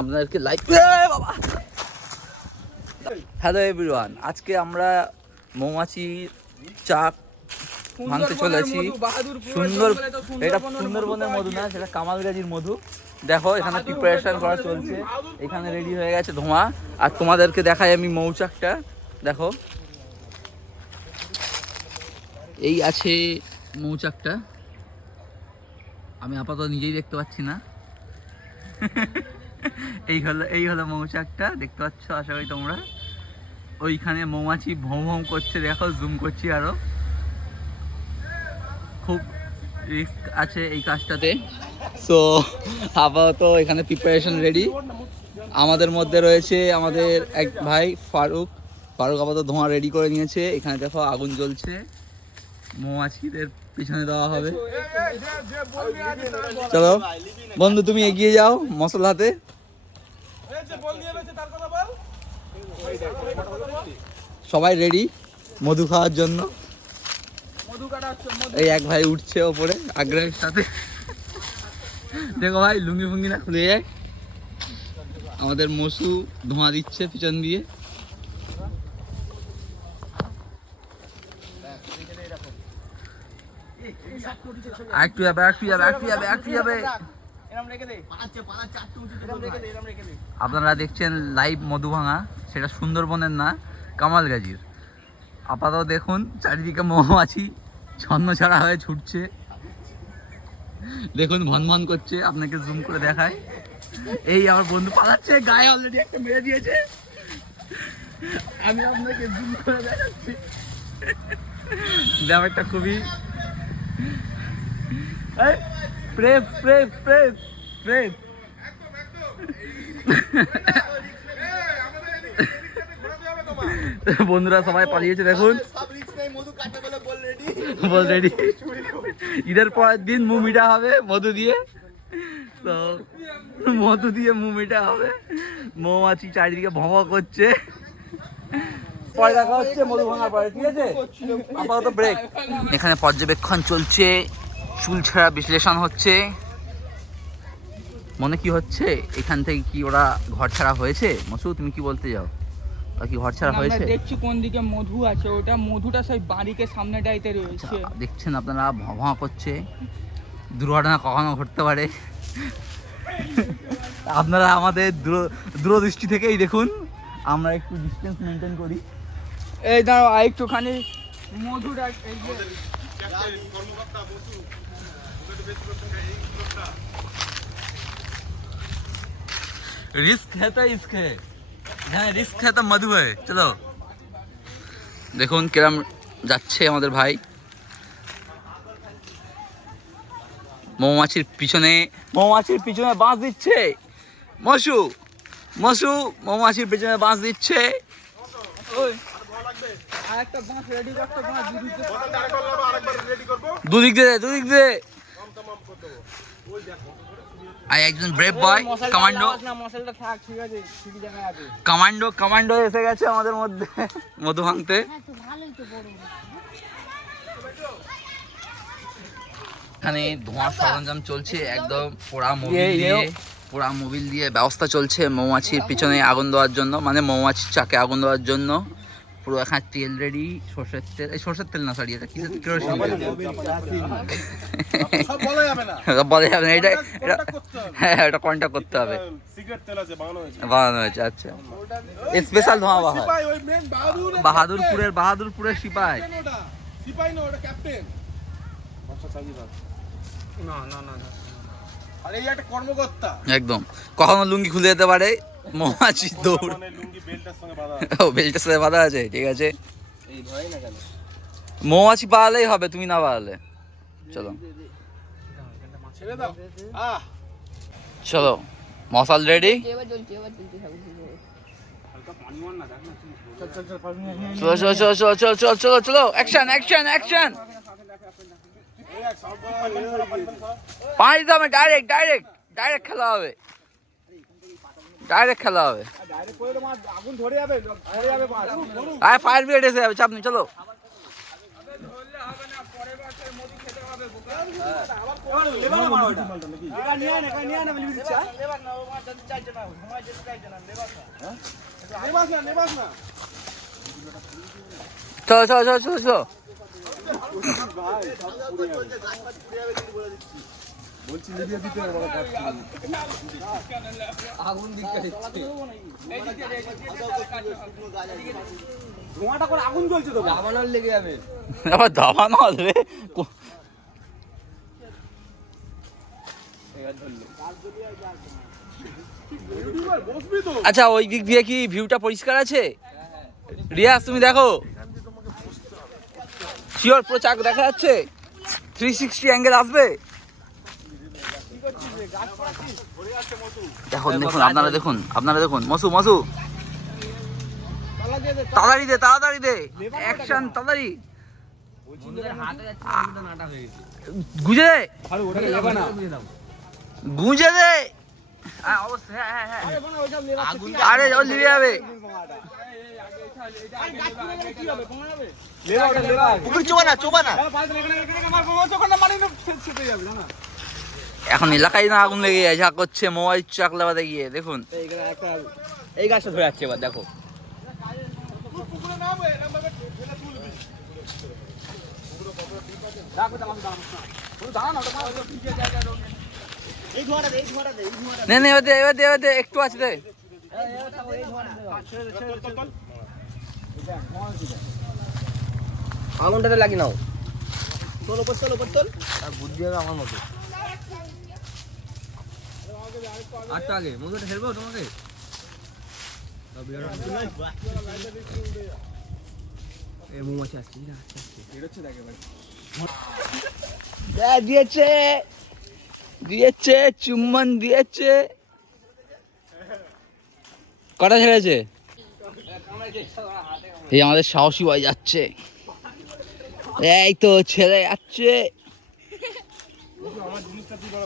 আপনাদেরকে বাবা! Hello everyone আজকে আমরা মৌমাছি চাক ভাঙতে চলেছি। সুন্দর এটা সুন্দরবনের মধু না সেটা কামালগাজির মধু। দেখো এখানে প্রিপারেশন করা চলছে। এখানে রেডি হয়ে গেছে ধোঁয়া। আর তোমাদেরকে দেখাই আমি মৌচাকটা। দেখো। এই আছে মৌচাকটা। আমি আপাতত নিজেই দেখতে পাচ্ছি না। এই হলো এই হলো মৌচাকটা, দেখতে পাচ্ছ, আশা করি তোমরা। ওইখানে মৌমাছি ভৌ ভৌ করছে, দেখো জুম করছি আরও। খুব রিস্ক আছে এই কাজটাতে। সো আপাতত এখানে প্রিপারেশন রেডি আমাদের মধ্যে রয়েছে আমাদের এক ভাই, ফারুক। ফারুক আপাতত ধোঁয়া রেডি করে নিয়েছে। এখানে দেখো, আগুন জ্বলছে। মৌমাছিদের পিছনে দেওয়া হবে। চলো বন্ধু তুমি এগিয়ে যাও মশলা হাতে। সবাই রেডি মধু খাওয়ার জন্য? এই এক ভাই উঠছে ওপরে আগ্রহের সাথে। দেখো ভাই লুঙ্গি ফুঙ্গি না খুলে যায়। আমাদের মসু ধোঁয়া দিচ্ছে পিছন দিয়ে। আরেকটু যাবে আরেকটু যাবে আরেকটু যাবে আরেকটু যাবে আপনারা দেখছেন লাইভ মধু ভাঙা সেটা সুন্দরবনের না কামালগাজির আপাতত দেখুন চারিদিকে মৌমাছি ছন্ন ছাড়া হয়ে ছুটছে। দেখুন ভন ভন করছে আপনাকে জুম করে দেখায়। এই আমার বন্ধু পালাচ্ছে গায়ে অলরেডি একটা মেরে দিয়েছে। আমি আপনাকে জুম করে দেখাচ্ছি। ব্যাপারটা খুবই এই, প্রেস প্রেস প্রেস প্রেস বন্ধুরা সবাই পালিয়েছে দেখুন। রেডি। ঈদের পরের দিন মুমিটা হবে মধু দিয়ে। তো মধু দিয়ে মুমিটা হবে। মৌমাছি চারিদিকে ভমা করছে। পরে দেখা হচ্ছে মধু ভাঙার পরে ঠিক আছে? আপাতত ব্রেক এখানে পর্যবেক্ষণ চলছে। চুল ছাড়া বিশ্লেষণ হচ্ছে। মনে কি হচ্ছে? এখান থেকে কি ওরা ঘর ছাড়া হয়েছে? মসু তুমি কি বলতে যাও কি ঘর ছাড়া হয়েছে? দেখছি কোন দিকে মধু আছে ওটা মধুটা সেই বাড়িকে সামনেটাইতে রয়েছে। আচ্ছা, দেখছেন আপনারা ভমা করছে। দুর্ঘটনা কখনো ঘটতে পারে। আপনারা আমাদের দূর- দূরদৃষ্টি থেকেই দেখুন। আমরা একটু ডিস্টেন্স মেনটেন করি। এই দাঁড়াও একটুখানি মধুটা रिस्क है तो इश्क है হ্যাঁ রিস্ক है तो মধু है চলো দেখুন কিরম যাচ্ছে আমাদের ভাই মৌমাছির পিছনে মৌমাছির পিছনে বাঁশ দিচ্ছে মশু মশু মৌমাছির পিছনে বাঁশ দিচ্ছে ওই আর একটা বাঁশ রেডি করতে বাঁশ দুদিকে দুদিক দিয়ে দুদিক দিয়ে আর একজন brave boy commando commando commando এসে গেছে আমাদের মধ্যে মধু ভাঙতে। এখানে ধোঁয়ার সরঞ্জাম চলছে একদম। পোড়া মোবিল ইয়ে, দিয়ে পোড়া মোবিল দিয়ে ব্যবস্থা চলছে মৌমাছির পিছনে আগুন দেওয়ার জন্য মানে মৌমাছির চাকে আগুন দেওয়ার জন্য। পুরো এখানে তেল রেডি সর্ষের তেল এই সর্ষের তেল না সরি এটা কিসের কেরোসিন তেল। বলা যাবে না। এটা এটা হবে। হ্যাঁ এটা কন্ট্যাক্ট করতে হবে? সিগারেট বানানো হয়েছে। আচ্ছা। স্পেশাল ধোঁয়া বাহার সিপাই ওই মেন বাহাদুর বাহাদুরপুরের বাহাদুরপুরের সিপাই। সিপাই না ওটা ক্যাপ্টেন না না না না। এই একটা কর্মকর্তা। একদম। কখনো লুঙ্গি খুলে যেতে পারে মৌমাছি দৌড়। ও, বেল্টের সাথে বাঁধা আছে, ঠিক আছে। মৌমাছি পালালেই হবে, তুমি না পালালে চলো। চলো, মশাল রেডি? চল চল চল, চলো চলো চলো চলো চলো অ্যাকশন অ্যাকশন অ্যাকশন দিতে হবে ডাইরেক্ট ডাইরেক্ট ডাইরেক্ট খেলা হবে। ডাইরেক্ট খেলা হবে। আয় ফায়ার ব্রিগেড এসে যাবে, চাপ নেই, চলো। চলো চলো চলো চলো চলো। বলছি লিভিয়ে দিতে কাজ ধোঁয়াটা করে আগুন জ্বলছে তো আবার দাবানো আসবে কো- বসবি তো আচ্ছা ওই দিক দিয়ে কি ভিউটা পরিষ্কার আছে? রিয়াজ তুমি দেখো। শিওর পুরো চাক দেখা যাচ্ছে। থ্রি সিক্সটি অ্যাঙ্গেল আসবে? দেখুন দেখুন আপনারা দেখুন আপনারা দেখুন। মসু মসু। তাড়াতাড়ি দে তাড়াতাড়ি দে। অ্যাকশন তাড়াতাড়ি। গুজে দে। গুঁজে হ্যাঁ হ্যাঁ হ্যাঁ আরে ও লিবে যাবে। Labour labour. পুকুর চোবা না চোবা না। এখন এলাকায় না আগুন লেগে যায় যা করছে মোবাইল চাক বাদে গিয়ে দেখুন। এই গাছটা ধরে যাচ্ছে এবার দেখো। নে নে এবার দে এবার দে এবার দে একটু আছে দে। আগুনটাতে লাগি নাও। আটটা আগে, মধুটা তোমাকে? দিয়েছে। দিয়েছে, চুম্বন দিয়েছে। কটা ছেড়েছে? এই আমাদের সাহসী ভাই যাচ্ছে। এই তো, ছেড়ে যাচ্ছে।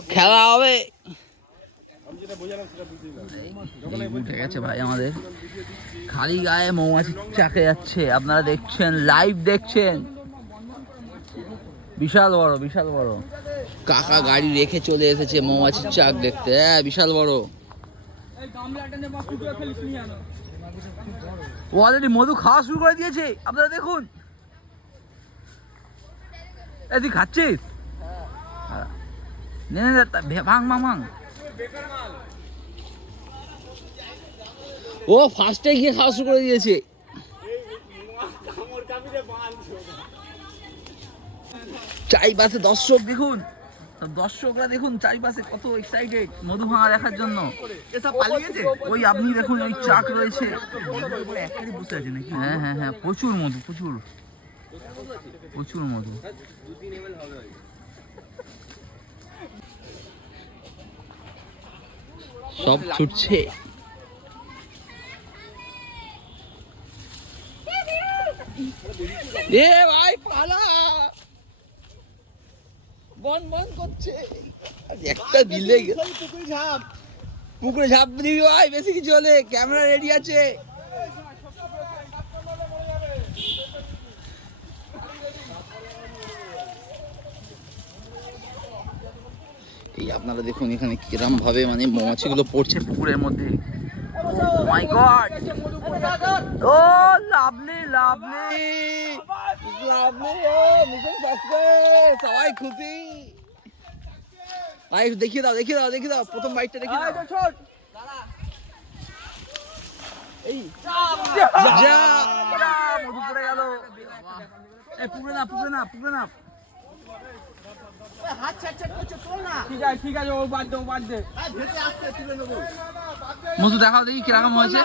খেলা হবে। উঠে গেছে ভাই আমাদের। খালি গায়ে মৌমাছি চাকে যাচ্ছে। আপনারা দেখছেন লাইভ দেখছেন। বিশাল বড় বিশাল বড়। কাকা গাড়ি রেখে চলে এসেছে মৌমাছির চাক দেখতে। হ্যাঁ বিশাল বড়। ও অলরেডি মধু খাওয়া শুরু করে দিয়েছে। আপনারা দেখুন। এই তুই খাচ্ছিস? হ্যাঁ। নে ভাঙ ভাঙ। ও ফার্স্টে গিয়ে খাওয়া শুরু করে দিয়েছে। চারিপাশে দর্শক দেখুন দর্শকরা দেখুন চারিপাশে কত এক্সাইটেড মধু ভাঙা দেখার জন্য। ওই আপনি দেখুন, ওই চাক রয়েছে। হ্যাঁ হ্যাঁ হ্যাঁ প্রচুর মধু, প্রচুর। প্রচুর মধু। সব ছুটছে। এ ভাই পালা। বন বন করছে। একটা দিলে গে- পুকুরে ঝাঁপ। দিবি ভাই বেশি কিছু হলে। ক্যামেরা রেডি আছে। এই আপনারা দেখুন এখানে কিরম ভাবে মানে মৌমাছিগুলো পড়ছে পুকুরের মধ্যে। My god oh lovely lovely. Lovely mission success সবাই খুশি। ভাই দেখিয়ে দাও দেখিয়ে দাও দেখিয়ে দাও প্রথম বাইকটা দেখিয়ে দাও। এই যা যা, মধু পড়ে গেল। এই পুকুরে না পুকুরে না পুকুরে না ঠিক আছে ঠিক আছে ও বাদ দে ও বাদ দে। মধু দেখাও দেখি কীরকম হয়েছে।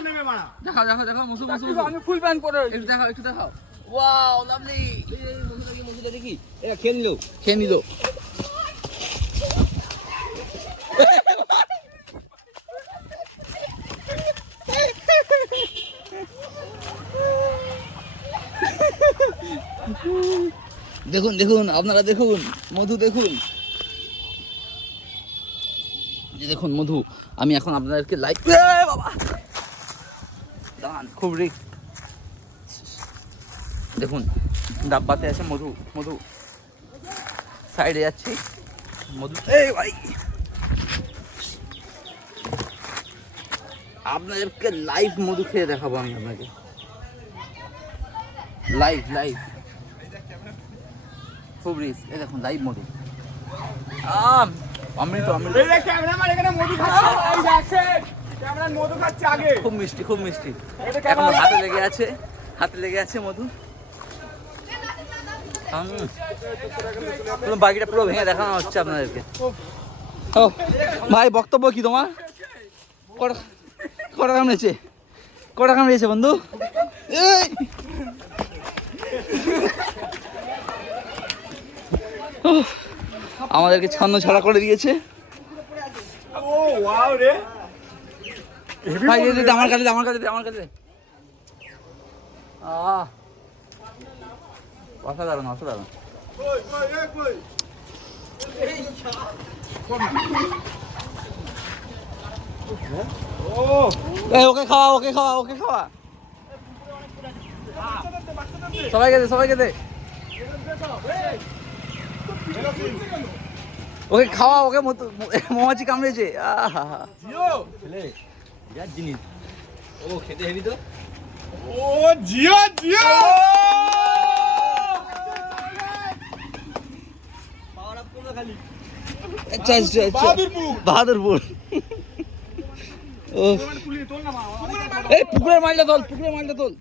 দেখাও দেখাও দেখাও মধু মধু। আমি ফুল প্যান্ট পরে একটু দেখাও একটু দেখাও। ওয়াও লাভলি মধুটা দেখি এটা খেয়ে নিলো। খেয়ে নিল। দেখুন দেখুন, আপনারা দেখুন, মধু দেখুন। যে দেখুন মধু, আমি এখন আপনাদেরকে লাইভ বাবা! খুব রিস্ক দেখুন, ডাব্বাতে আছে মধু মধু। সাইডে যাচ্ছি। মধু ভাই! আপনাদেরকে লাইভ মধু খেয়ে দেখাবো আমি আপনাকে। লাইভ লাইভ খুব রিস্ক এই দেখুন লাইভ মধু আম অমৃত অমৃত। এই দেখ ক্যামেরাম্যান এখানে মধু খাচ্ছে। এই যাচ্ছে ক্যামেরাম্যান মধু খাচ্ছে আগে। খুব মিষ্টি খুব মিষ্টি। এখন হাতে লেগে আছে হাতে লেগে আছে মধু। হুম। পুরো বাকিটা পুরো ভেঙে দেখানো হচ্ছে আপনাদেরকে। ও ভাই বক্তব্য কি তোমার? কটা কটা কামড়েছে কটা কামড়েছে বন্ধু? এই! আমাদেরকে ছন্ন ছাড়া করে দিয়েছে। আমার কাছে আমার কাছে আমার কাছে অসাধারণ অসাধারণ। ওকে খাওয়া ওকে খাওয়া ওকে খাওয়া। সবাইকে দে সবাইকে দে। ওকে খাওয়া ওকে মতো মৌমাছি কামড়েছে। আহা। জিও! বিরাট জিনিস। ও খেতে হেবি তো? ও জিও জিও! আচ্ছা আচ্ছা আচ্ছা। বাহাদুরপুর। ও এই পুকুরের মালটা তোল পুকুরের মালটা তোল।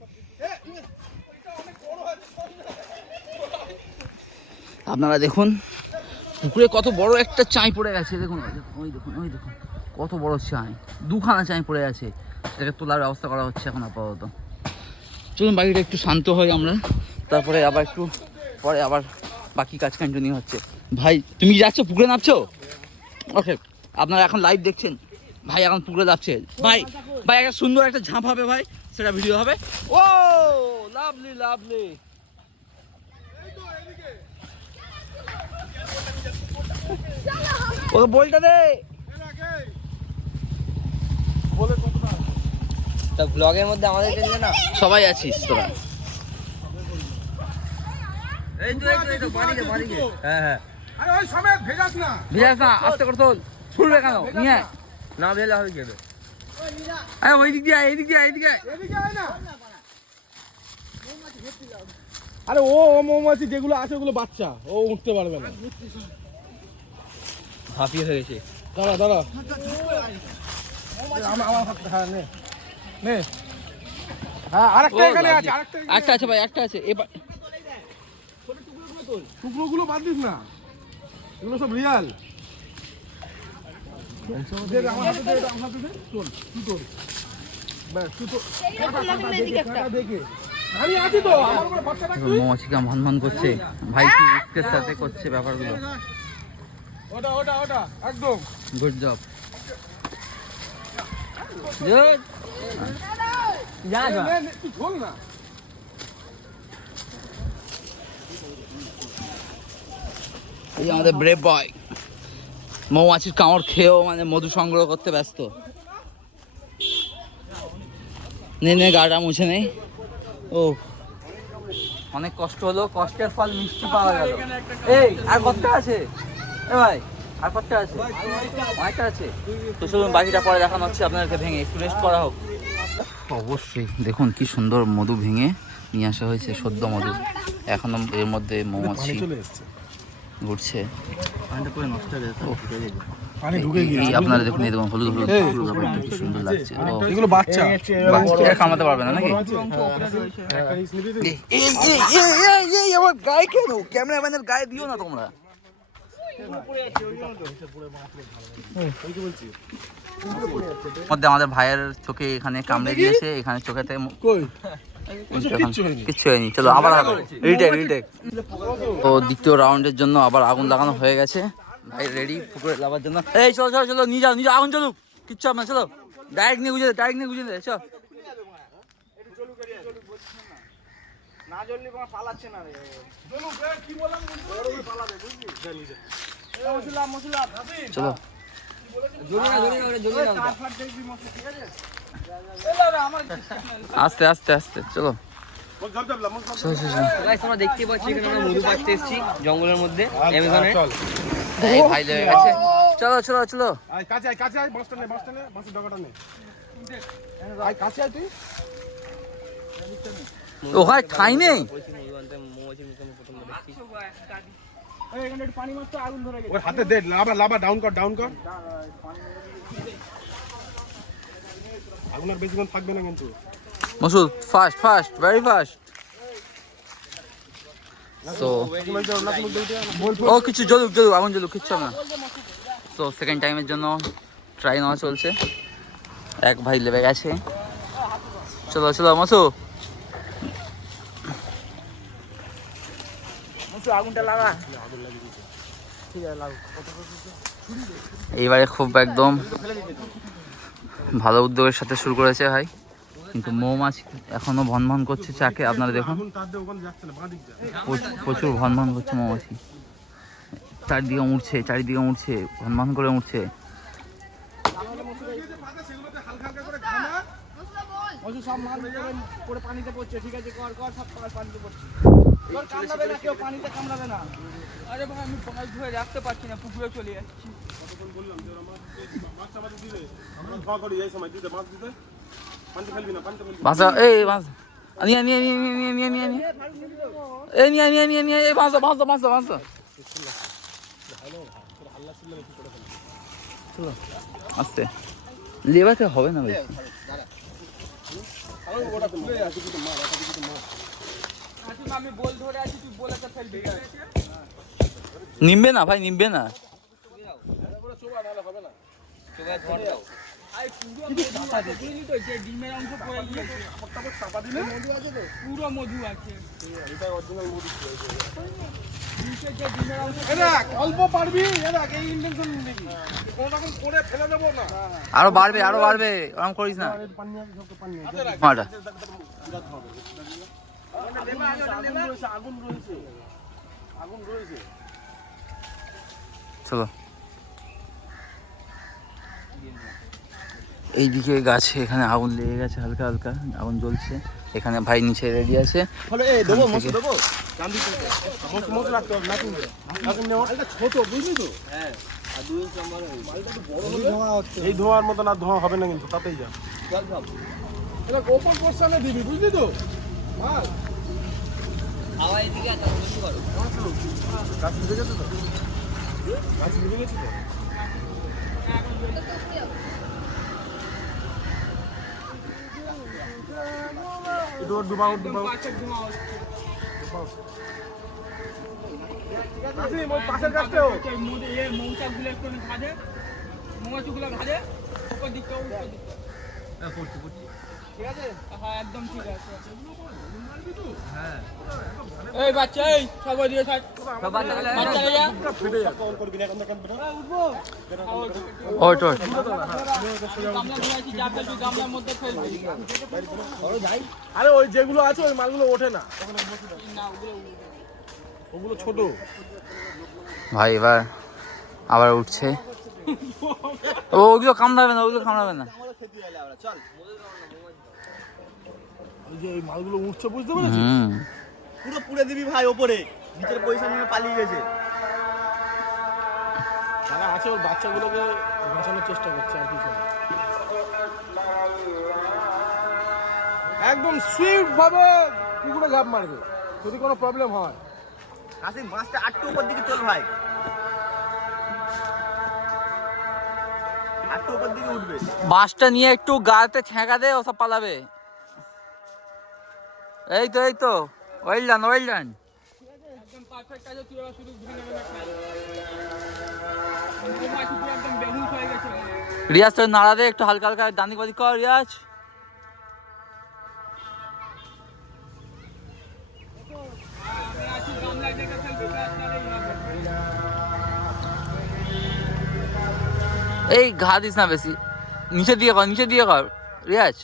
আপনারা দেখুন। পুকুরে কত বড় একটা চাই পড়ে গেছে, দেখুন, ওই দেখুন ওই দেখুন কত বড় চাই, দুখানা চাই পড়ে আছে। সেটাকে তোলার ব্যবস্থা করা হচ্ছে এখন আপাতত। চলুন বাকিটা একটু শান্ত হই আমরা। তারপরে আবার একটু পরে আবার বাকি কাজ কন্টিনিউ হচ্ছে। ভাই, তুমি যাচ্ছ? পুকুরে নামছো? ওকে আপনারা এখন লাইভ দেখছেন। ভাই এখন পুকুরে যাচ্ছে ভাই ভাই, একটা সুন্দর একটা ঝাঁপ হবে ভাই। সেটা ভিডিও হবে। ও লাভলি লাভলি ওকে বলটা দে। তা ব্লগের মধ্যে আমাদের জন্য না? সবাই আছিস তোরা। এই তো এই তো এই তো বাড়িতে বাড়িতে হ্যাঁ হ্যাঁ। আরে ওই সমেত ভেজাস না। ভিজাস না আস্তে করে তোল। ছুটবে কেন? নিয়ে না ভেলে হবে আরে ওই দিক দিয়ে আয়, এই দিক দিয়ে আয়, এই দিক এদিকে আয় না। আরে ও ও মৌমাছি যেগুলো আছে ওগুলো বাচ্চা ও উঠতে পারবে না। হাঁপিয়ে হয়ে গেছে দাঁড়া। দাঁড়া হাত হ্যাঁ হ্যাঁ আরেকটা এখানে আছে আরেকটা একটা আছে। ভাই একটা আছে। এবার টুকরোগুলো বাদ দিস না। এগুলো সব রিয়াল। মৌমাছিকা করছে। ভাই কি সাথে করছে ব্যাপারগুলো? ওটা ওটা ওটা একদম। গুড জব যা নে, নে, ঝোল এই আমাদের ব্রেভ বয় মৌমাছির কামড় খেয়েও মানে মধু সংগ্রহ করতে ব্যস্ত। নে নে গাটা মুছে নেই ও অনেক কষ্ট হলো কষ্টের ফল মিষ্টি পাওয়া গেল। এই আর কতটা আছে? ভাই আর কতটা আছে অনেকটা আছে তো চলুন বাকিটা পরে দেখানো হচ্ছে আপনাদেরকে ভেঙে একটু রেস্ট করা হোক অবশ্যই দেখুন কি সুন্দর মধু ভেঙে নিয়ে আসা হয়েছে সদ্য মধু এখনও এর মধ্যে মৌমাছি ঘুরছে পানি আপনারা দেখুন এই দেখুন হলুদ হলুদ ব্যাপারটা কি সুন্দর লাগছে এগুলো বাচ্চা বাচ্চা কামাতে পারবে না নাকি এই, এই, এই, এই, এই, এই, আমার গায়ে কেন ক্যামেরাম্যানের গায়ে দিও না তোমরা মধ্যে আমাদের ভাইয়ের চোখে এখানে কামড়ে দিয়েছে এখানে চোখেতে কিচ্ছু হয়নি। চলো আবার রিটেক রিটেক। তো দ্বিতীয় রাউন্ডের জন্য আবার আগুন লাগানো হয়ে গেছে। ভাই রেডি পুকুরে লাগার জন্য। এই চলো চলো চলো নিয়ে যাও নিয়ে যাও আগুন চলুক কিচ্ছু হবে না চলো। ডাইরেক্ট নিয়ে গুজে ডাইরেক্ট নিয়ে গুজে দে চল। চলো আস্তে আস্তে আস্তে চলো। চলো চলো চলো। গাইস তোমরা দেখতে পাচ্ছি এখানে আমরা মধু পাড়তে এসেছি জঙ্গলের মধ্যে অ্যামাজনে। এই ভাই লেগে গেছে। চলো চলো চলো। কাছে আয় কাছে আয় বাসটা নে বাসটা নে বাসের ডগাটা নে। আয় কাছে আয় তুই। ওখানে ঠাই নেই? ওর হাতে দে ডাউন কর ডাউন কর। আগুন আর বেশিক্ষণ থাকবে না কিন্তু। Masud fast fast very fast so ও কিছু জ্বলুক জ্বলুক আগুন জ্বলুক কিচ্ছু না। তো সেকেন্ড টাইমের জন্য ট্রাই নেওয়া চলছে। এক ভাই লেবে গেছে। চলো চলো মসু আগুনটা লাগা। এইবারে খুব একদম ভালো উদ্যোগের সাথে শুরু করেছে ভাই। কিন্তু মৌমাছি এখনও ভন ভন করছে চাকে আপনারা দেখুন। প্রচুর ভন ভন করছে মৌমাছি। চারিদিকে উঠছে চারিদিকে উঠছে ভন ভন করে উঠছে সব পড়ে পানিতে পড়ছে ঠিক আছে কর কর সব পানিতে পড়ছে। কামড়াবে না কেউ পানিতে কামড়াবে না। আরে ভাই আমি মাছ ধরে রাখতে পারছি না পুকুরে চলে যাচ্ছি। মাছ চাপাতে দিলে আমরা ধোয়া করি এই সময় দিতে মাছ দিতে। পানিতে ফেলবি না পানিতে ফেলবি এই এই এই চলো আস্তে। লেবারটা হবে না তো নিমবে না ভাই নিমবে না ডিমের অংশ পড়ে গিয়েছে পুরো মধু আছে নিচে যে ডিমের অংশ দেখ অল্প পারবি এ দেখ এই ইন্টেনশন দেখি কোনো রকম করে ফেলে দেবো না আরও বাড়বে আরও বাড়বে ওরকম করিস না। আগুন রয়েছে আগুন রয়েছে চলো। এইদিকে গাছে এখানে আগুন লেগে গেছে হালকা হালকা আগুন জ্বলছে। এখানে ভাই নিচে রেডি আছে। ছোট বুঝলি তো? এই ধোঁয়ার মতন আর ধোঁয়া হবে না কিন্তু তাতেই যা। এটা ওপর পোর্শনে দিবি বুঝলি তো? মাল হাওয়া এদিকে আর তার বেশি করো গাছ গেছে তো গাছ লিখে গেছে তো একটু ওর ডুবাও ডুবাও পাশের গাছটাও মৌচাকগুলো একটু ঘাড়ে মৌমাছিগুলো ঘাড়ে উপর দিকটা। উপর দিকটা ঠিক আছে? হ্যাঁ একদম ঠিক আছে। এই বাচ্চা এই সবাই দিয়ে থাক। বাচ্চা যা। ফেটে করবি না এখন দেখেন বেটা ওট ওট গামলা ধুয়েছি যা ফেলবি গামলার মধ্যে ফেলবি আরে ওই যেগুলো আছে ওই মালগুলো ওঠে না। না ওগুলো ওগুলো ছোট। ভাই এবার আবার উঠছে। ওগুলো কামড়াবে না ওগুলো কামড়াবে না। ওই যে ওই মালগুলো উঠছে বুঝতে পেরেছিস? হুম। পুরো পুড়ে দিবি ভাই ওপরে। নিচের পয়সা নিয়ে পালিয়ে গেছে। তারা আছে ওর বাচ্চাগুলোকে বাঁচানোর চেষ্টা করছে আর কিছু না। একদম সুইফট ভাবে পুকুরে ঝাঁপ মারবে যদি কোনো প্রবলেম হয়। কাশিম মাছটা আটটু উপর দিকে চল ভাই। আটটু উপর দিকে উঠবে। বাঁশটা নিয়ে একটু গাতে ছেঁকা দে ওসব পালাবে। এই তো এই তো। ওয়েল ডান ওয়েল ডান একদম পারফেক্ট আছে তুই এবার শুধু ঘুরে নেবে না মৌমাছি পুরো একদম বেহুশ হয়ে গেছে। রিয়াজ তোর নাড়া দে একটু হালকা হালকা ডানি বাদি কর রিয়াজ। এই ঘা দিস না বেশি। নিচে দিয়ে কর নিচে দিয়ে কর রিয়াজ।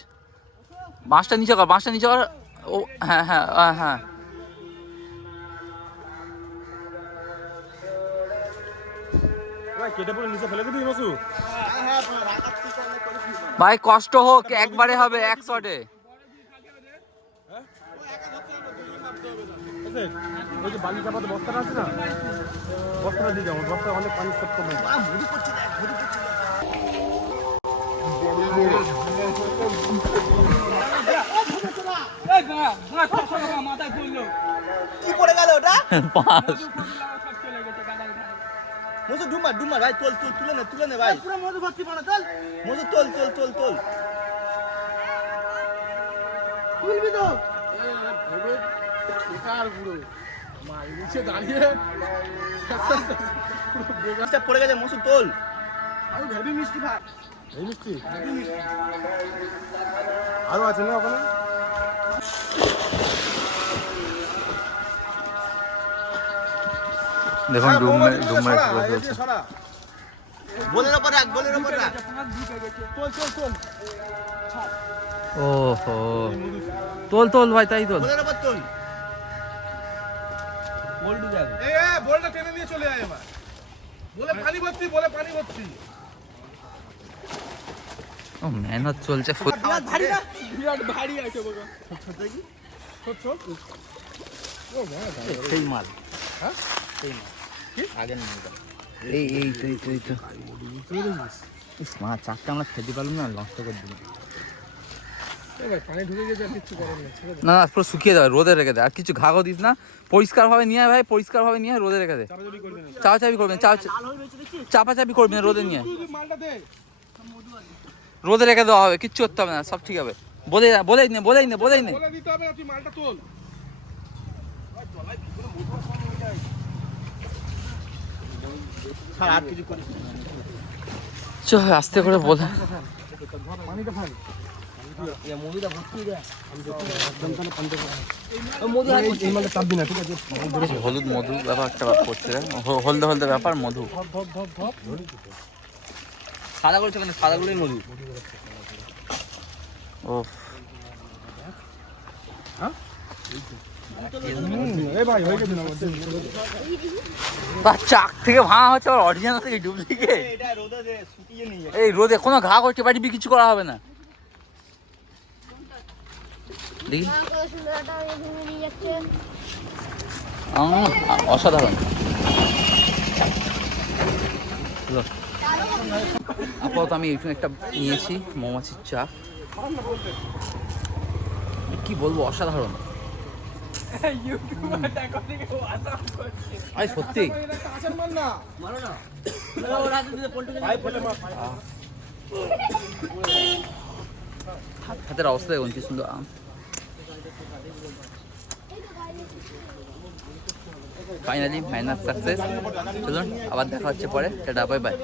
বাঁশটা নিচে কর বাঁশটা নিচে কর। ও হ্যাঁ হ্যাঁ হ্যাঁ। ভাই কেটে পড়ে নিচে ফেলে দিবি মাসু ভাই কষ্ট হোক একবারে হবে এক শটে। ওই যে বালি চাপাতে বস্তাটা আছে না? বস্তাটা দিয়ে যাব বস্তা অনেক পানি কি পড়ে গেল ওটা? ডুমার ডুমার ভাই তোল তোল তুলে নে তুলে নে ভাই। পুরো মধু ভর্তি পানা চল তোল তোল তোল তোল। তুলবি তো। পুরো নিচে দাঁড়িয়ে পড়ে গেছে মজু তোল। আমি ভেবি মিষ্টি মিষ্টি। আরও আছে না ওখানে? দেখুন ডুম ডুম। বলের রাখ বলের রাখ। চল চল চল ওহো। তোল তোল ভাই তাই তোল। বলের ওপর তোল। বল্টু দেখ। এ, বলটা টেনে নিয়ে চলে আয় এবার। বলে পানি ভর্তি বলে পানি ভর্তি। ও মেহনত চলছে। বিরাট ভারী না? বিরাট ভারী আছে বাবা ছোট ছোট সেই মাল। হ্যাঁ? সেই মাল। আগের মালটা এই এই তো এই তো এই তো। মা চারটা আমরা খেতে পারলাম না নষ্ট করে দিলাম। না না পুরো শুকিয়ে দেবে রোদে রেখে দে। আর কিছু ঘাগও দিস না। পরিষ্কারভাবে নিয়ে আয় ভাই পরিষ্কারভাবে নিয়ে রোদে রেখে দে। চাপাচাপি করবি না। চাপাচাপি করবি চাপা চাপাচাপি করবি না রোদে নিয়ে রোদে রেখে দেওয়া হবে কিচ্ছু করতে হবে না সব ঠিক হবে। বলে বলেই নে বলেই নে বলেই নে। বলে দিতে হবে তুই মালটা তোল। ছাড় আর কিছু করিস না। চ আস্তে করে বলে। হলুদ মধু ব্যাপার একটা করছে হলদে হলদে ব্যাপার মধু। সাদা করেছে কেন? সাদা গুলোই মধু। ও এই ভাই গেছে না বা চাক থেকে ভাঙা হচ্ছে, আবার অরিজিনাল থেকে এই রোদে কোনো কিছু করা হবে না। অসাধারণ। আপাতত আমি এখানে একটা নিয়েছি, মৌমাছির চা কি বলব অসাধারণ। আরে সত্যি? হাতের অবস্থা দেখুন কি সুন্দর। আম ফাইনালি মাইনাস সাকসেস চলুন আবার দেখা হচ্ছে পরে। Tata bye bye